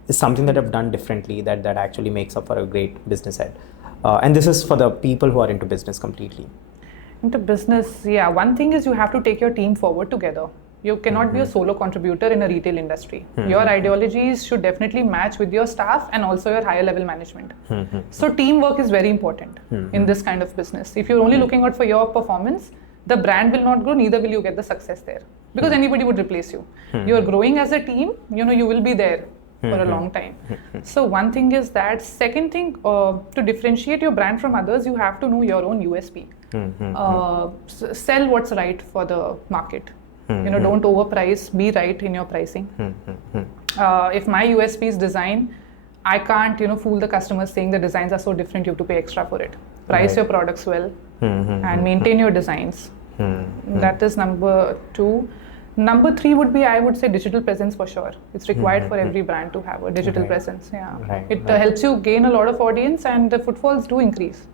is something that I've done differently that actually makes up for a great business head. And this is for the people who are into business completely. Into business, one thing is you have to take your team forward together. You cannot be a solo contributor in a retail industry. Your ideologies should definitely match with your staff and also your higher level management. So teamwork is very important in this kind of business. If you're only looking out for your performance, the brand will not grow, neither will you get the success there, because anybody would replace you. You're growing as a team, you will be there for a long time. So one thing is that. Second thing, to differentiate your brand from others, you have to know your own USP. Sell what's right for the market. Don't overprice, be right in your pricing. If my USP is design, I can't, fool the customers saying the designs are so different, you have to pay extra for it. Price your products well and maintain your designs. That is number 2. Number 3 would be, I would say, digital presence for sure. It's required for every brand to have a digital presence. It helps you gain a lot of audience, and the footfalls do increase.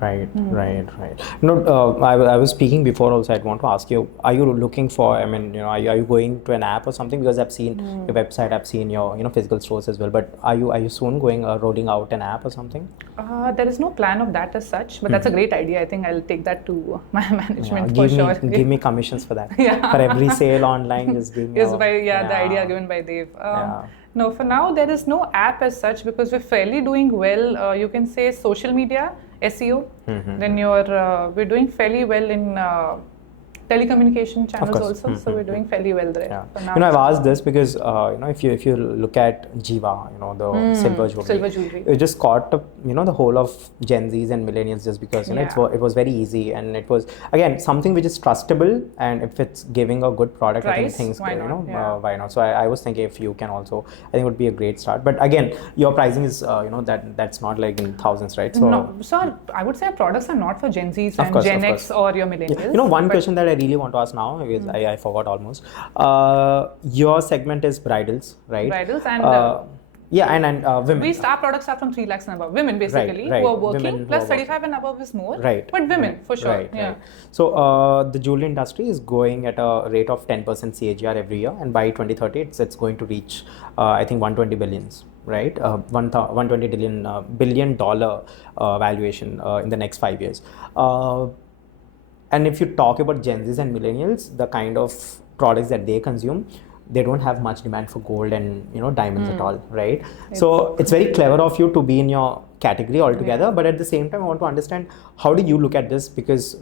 Right, right, right. No, I was speaking before also. I'd want to ask you, are you looking for, I mean, are you going to an app or something? Because I've seen your website, I've seen your, physical stores as well. But are you soon going, rolling out an app or something? There is no plan of that as such, but that's a great idea. I think I'll take that to my Yeah, management for sure. give me commissions for that. Yeah. For every sale online, just give me Is a, by the idea given by Dev. Yeah. No, for now there is no app as such because we're fairly doing well. You can say social media, SEO. Then we're doing fairly well in telecommunication channels course. also. So we're doing fairly well there. Yeah. For now. I've asked this because if you look at Jiva, the silver jewelry, it just caught up, the whole of Gen Zs and millennials just because it was very easy, and it was again something which is trustable, and if it's giving a good product, I think things why not? why not? So I was thinking if you can also, I think it would be a great start. But again, your pricing is that's not like in thousands, right? So no, so I would say our products are not for Gen Zs and course, Gen X or your millennials. One question that I really want to ask now, because I forgot almost. Your segment is bridals, right? Bridals and women. Our products are from 3 lakhs and above. Women basically Right. who are working, Women plus who are 35 and above is more. Right. But women for sure. Right. So the jewelry industry is going at a rate of 10% CAGR every year, and by 2030 it's going to reach I think 120 billions. Right, $120 billion valuation in the next 5 years. And if you talk about Gen Zs and millennials, the kind of products that they consume, they don't have much demand for gold and diamonds at all, right? So it's very clever of you to be in your category altogether, but at the same time, I want to understand, how do you look at this? Because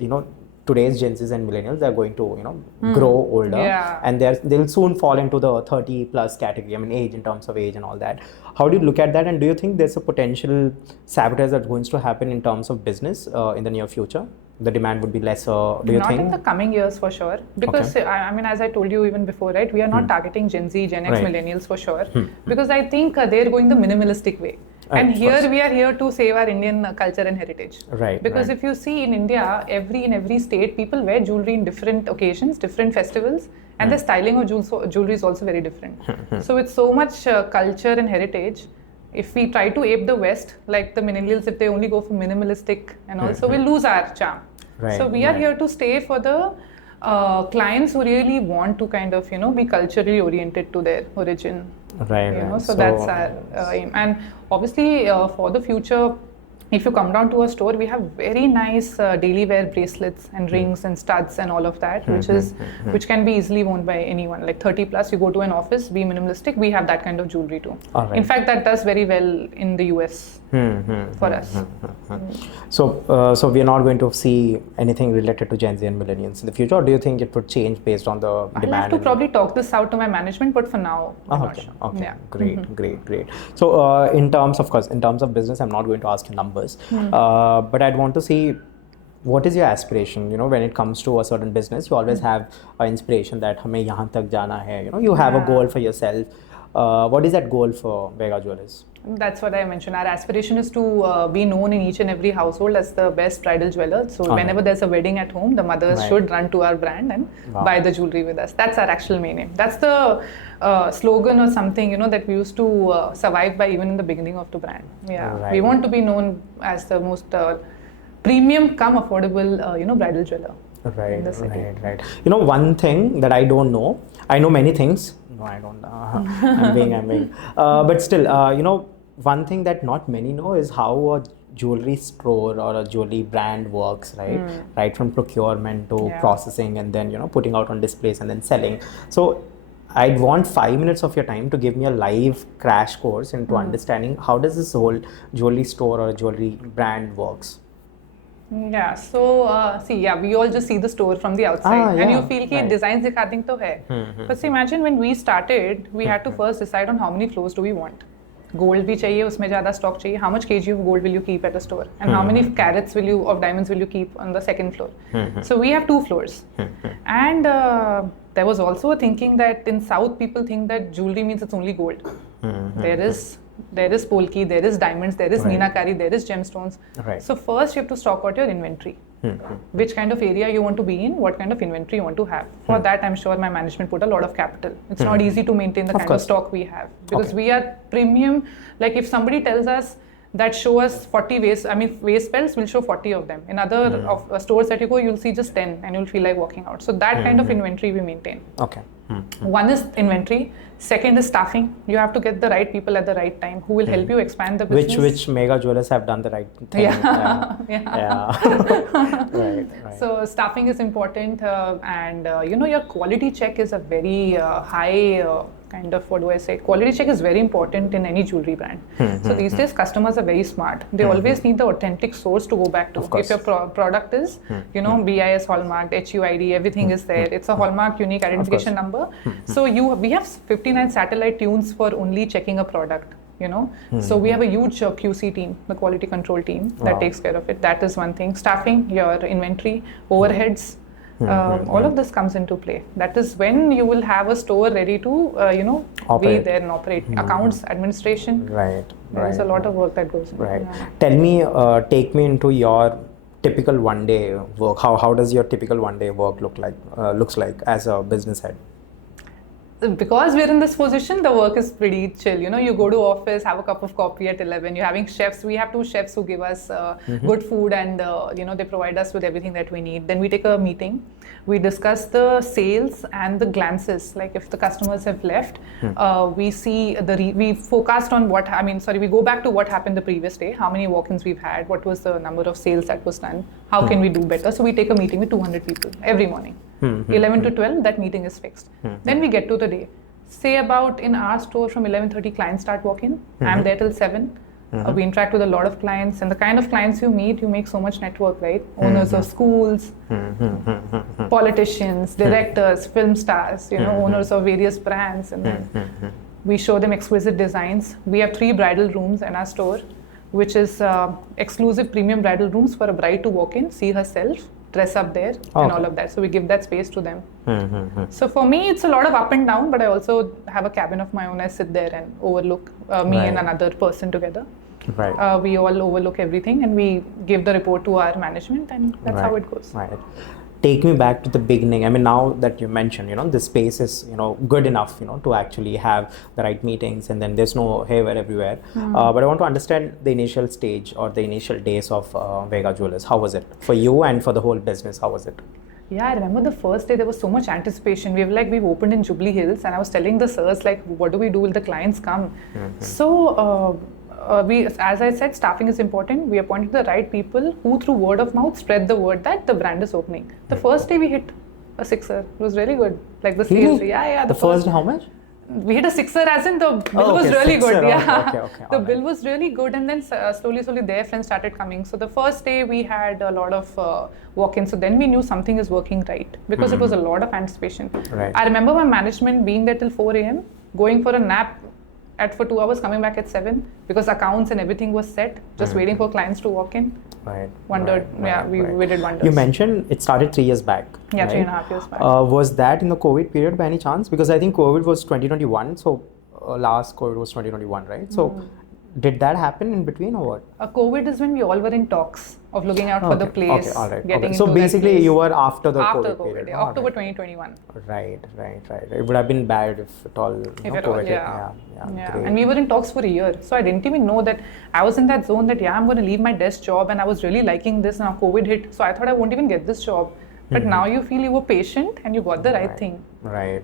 today's Gen Zs and millennials are going to grow older, and they'll soon fall into the 30 plus category. I mean, age, in terms of age and all that. How do you look at that, and do you think there's a potential sabotage that's going to happen in terms of business in the near future? The demand would be lesser, do you think? Not in the coming years for sure, because I mean, as I told you even before, right, we are not targeting Gen Z, Gen X, millennials for sure, because I think they're going the minimalistic way. And here we are here to save our Indian culture and heritage. Right. Because if you see in India, in every state, people wear jewelry in different occasions, different festivals, and the styling of jewelry is also very different. So with so much culture and heritage, if we try to ape the West, like the millennials, if they only go for minimalistic and also, we'll lose our charm. So we are here to stay for the clients who really want to kind of, be culturally oriented to their origin. Right. So that's our aim. And obviously, for the future, if you come down to a store, we have very nice daily wear bracelets and rings and studs and all of that, which can be easily worn by anyone. Like 30 plus, you go to an office, be minimalistic, we have that kind of jewelry too. In fact, that does very well in the US for us. So we are not going to see anything related to Gen Z and millennials in the future, or do you think it would change based on the demand? I'll have to probably talk this out to my management, but for now, I'm not sure. Okay. Yeah. Great. So in terms of business, I'm not going to ask you numbers. But I'd want to see, what is your aspiration? When it comes to a certain business, you always have an inspiration that hame yahan tak jana hai. You have a goal for yourself. What is that goal for Vega Jewellers? That's what I mentioned. Our aspiration is to be known in each and every household as the best bridal jeweler. So whenever there's a wedding at home, the mothers should run to our brand and buy the jewelry with us. That's our actual main aim. That's the slogan or something, that we used to survive by even in the beginning of the brand. We want to be known as the most premium come affordable, bridal jeweler. Right. One thing that I don't know, I know many things. No, I don't. I'm being. But still, one thing that not many know is how a jewelry store or a jewelry brand works, right? Right from procurement to processing, and then putting out on displays and then selling. So I'd want 5 minutes of your time to give me a live crash course into understanding how does this whole jewelry store or a jewelry brand works. Yeah, so we all just see the store from the outside and you feel कि designs दिखाते तो है. But imagine when we started, we had to first decide on how many floors do we want. Gold भी चाहिए, उसमें ज़्यादा stock चाहिए. How much kg of gold will you keep at a store? And how many carats of diamonds will you keep on the second floor? So we have 2 floors. And there was also a thinking that in South people think that jewelry means it's only gold. There is polki, there is diamonds, there is meenakari, there is gemstones. So first you have to stock out your inventory. Which kind of area you want to be in, what kind of inventory you want to have. For that, I'm sure my management put a lot of capital. It's not easy to maintain the kind of stock we have. Because we are premium. Like if somebody tells us that show us 40 waist belts will show 40 of them. In other stores that you go, you'll see just 10 and you'll feel like walking out. So that kind of inventory we maintain. Okay. One is inventory. Second is staffing. You have to get the right people at the right time who will help you expand the business. Which Vega Jewellers have done the right thing. Right. So staffing is important, and your quality check is a very high kind of, what do I say? Quality check is very important in any jewelry brand. So these days customers are very smart. They always need the authentic source to go back to. If your product is, BIS hallmark, HUID, everything is there. It's a hallmark unique identification number. So we have 59 satellite tunes for only checking a product. So we have a huge QC team, the quality control team, that takes care of it. That is one thing. Staffing, your inventory, overheads, all of this comes into play. That is when you will have a store ready to, be there and operate. Accounts, administration. Right. There's a lot of work that goes in. Right. Tell me, take me into your typical one day work. How does your typical one day work looks like as a business head? Because we're in this position, the work is pretty chill. You go to office, have a cup of coffee at 11. You're having chefs. We have 2 chefs who give us good food, and they provide us with everything that we need. Then we take a meeting. We discuss the sales and the glances. Like if the customers have left, we see we forecast on we go back to what happened the previous day. How many walk-ins we've had? What was the number of sales that was done? How can we do better? So we take a meeting with 200 people every morning. 11 to 12, that meeting is fixed. Then we get to the day. Say about in our store from 11:30 clients start walking. I'm there till 7. We interact with a lot of clients, and the kind of clients you meet, you make so much network, right? Owners of schools, politicians, directors, film stars, owners of various brands, and then we show them exquisite designs. We have 3 bridal rooms in our store, which is exclusive premium bridal rooms for a bride to walk in, see herself, dress up there, and all of that. So we give that space to them. So for me, it's a lot of up and down, but I also have a cabin of my own. I sit there and overlook me and another person together. Right. We all overlook everything, and we give the report to our management, and that's how it goes. Right. Take me back to the beginning. I mean, now that you mentioned, the space is, good enough, to actually have the right meetings, and then there's no haywire everywhere. But I want to understand the initial stage or the initial days of Vega Jewellers. How was it for you and for the whole business? How was it? Yeah, I remember the first day there was so much anticipation. We've opened in Jubilee Hills, and I was telling the sirs, like, what do we do? Will the clients come? So as I said, staffing is important. We appointed the right people who, through word of mouth, spread the word that the brand is opening. The first day we hit a 6er. It was really good. Like the sales. Really? Yeah. The first day, how much? We hit a 6er, as in the bill was really good. Yeah. Okay. The bill was really good, and then slowly their friends started coming. So the first day we had a lot of walk-ins. So then we knew something is working right, because it was a lot of anticipation. Right. I remember my management being there till 4 a.m., going for a nap for 2 hours, coming back at 7, because accounts and everything was set, just waiting for clients to walk in. Right. Wondered. We did wonders. You mentioned it started 3 years back. Yeah, right? 3.5 years back. Was that in the COVID period by any chance? Because I think COVID was 2021, so last COVID was 2021, right? So did that happen in between or what? COVID is when we all were in talks of looking out for the place. Okay, all right. Getting So into basically that place. you were after the After COVID period. yeah, October 2021. Right. It would have been bad if at all. COVID hit. Yeah. Great. And we were in talks for a year. So I didn't even know that I was in that zone that, I'm going to leave my desk job, and I was really liking this. Now COVID hit. So I thought I won't even get this job. But now you feel you were patient and you got the right thing. Right.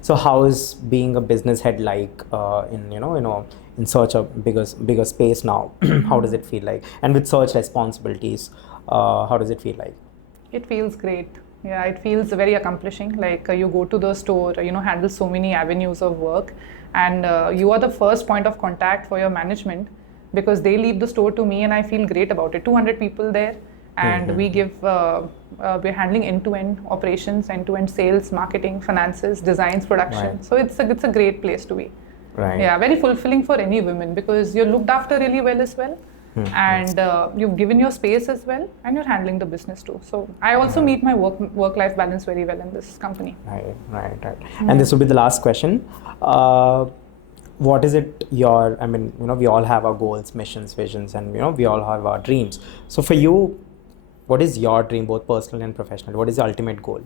So how is being a business head like in such a bigger space now? How does it feel like? And with such responsibilities, how does it feel like? It feels great. Yeah, it feels very accomplishing. Like you go to the store, handle so many avenues of work, and you are the first point of contact for your management, because they leave the store to me, and I feel great about it. 200 people there. And we give, we're handling end-to-end operations, end-to-end sales, marketing, finances, designs, production. Right. So it's a great place to be. Right. Yeah, very fulfilling for any women, because you're looked after really well as well. And you've given your space as well, and you're handling the business too. So I also meet my work-life balance very well in this company. Right. And this will be the last question. What is it we all have our goals, missions, visions, and we all have our dreams. So for you, what is your dream, both personal and professional? What is the ultimate goal?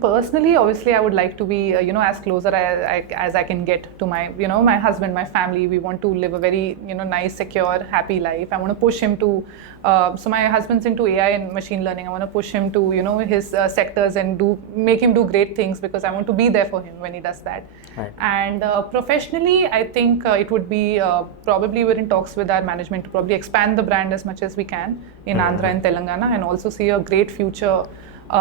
Personally, obviously, I would like to be, as closer as I can get to my, my husband, my family. We want to live a very, nice, secure, happy life. I want to push him to, so my husband's into AI and machine learning. I want to push him to, his sectors and make him do great things, because I want to be there for him when he does that. Right. And professionally, I think it would be probably we're in talks with our management to probably expand the brand as much as we can in Andhra and Telangana, and also see a great future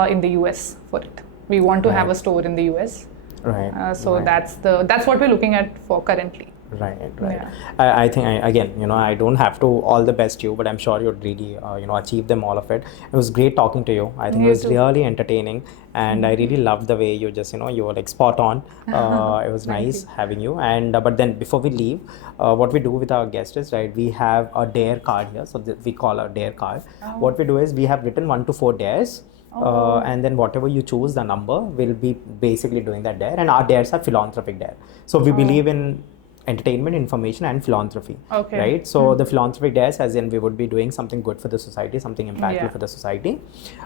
in the US for it. We want to have a store in the US. Right. So right. that's what we're looking at for currently. Right. Yeah. I think again, I don't have to all the best you, but I'm sure you'd really, achieve them all of it. It was great talking to you. I think it was really entertaining, and I really loved the way you just, you were like spot on. It was nice having you. And but then before we leave, what we do with our guests is, right, we have a dare card here. So we call a dare card. What we do is we have written 1 to 4 dares. And then whatever you choose, the number will be basically doing that dare. And our dares are philanthropic dare. So we believe in entertainment, information, and philanthropy. Okay. Right. So the philanthropic dares, as in we would be doing something good for the society, something impactful for the society.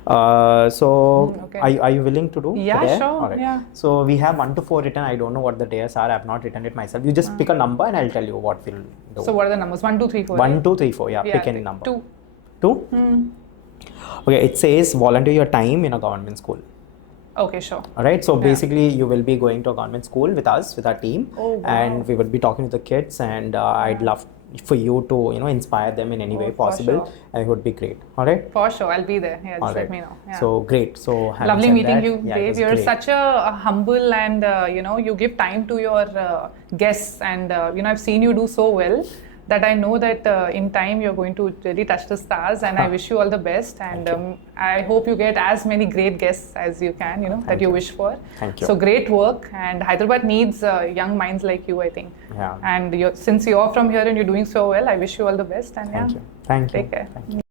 Are you willing to do? Yeah, the dare? sure. All right. Yeah. So we have 1 to 4 written. I don't know what the dares are. I've not written it myself. You just pick a number, and I'll tell you what we'll do. So what are the numbers? 1, 2, 3, 4. 1, 2, 3, 4. Yeah. Pick any number. 2. 2. Okay. It says volunteer your time in a government school. Okay, sure. All right. So basically, you will be going to a government school with us, with our team, and we will be talking to the kids. And I'd love for you to, inspire them in any way possible. Sure. And it would be great. All right. For sure, I'll be there. Yeah, just let me know. Yeah. So great. So lovely meeting you, yeah, Dave. You're great. such a humble and you give time to your guests, and I've seen you do so well that I know that in time you're going to really touch the stars, and I wish you all the best, and I hope you get as many great guests as you can, that you wish for. Thank you. So great work, and Hyderabad needs young minds like you, I think. Yeah. And since you're from here and you're doing so well, I wish you all the best, and Thank you. Thank you. Take care. Thank you.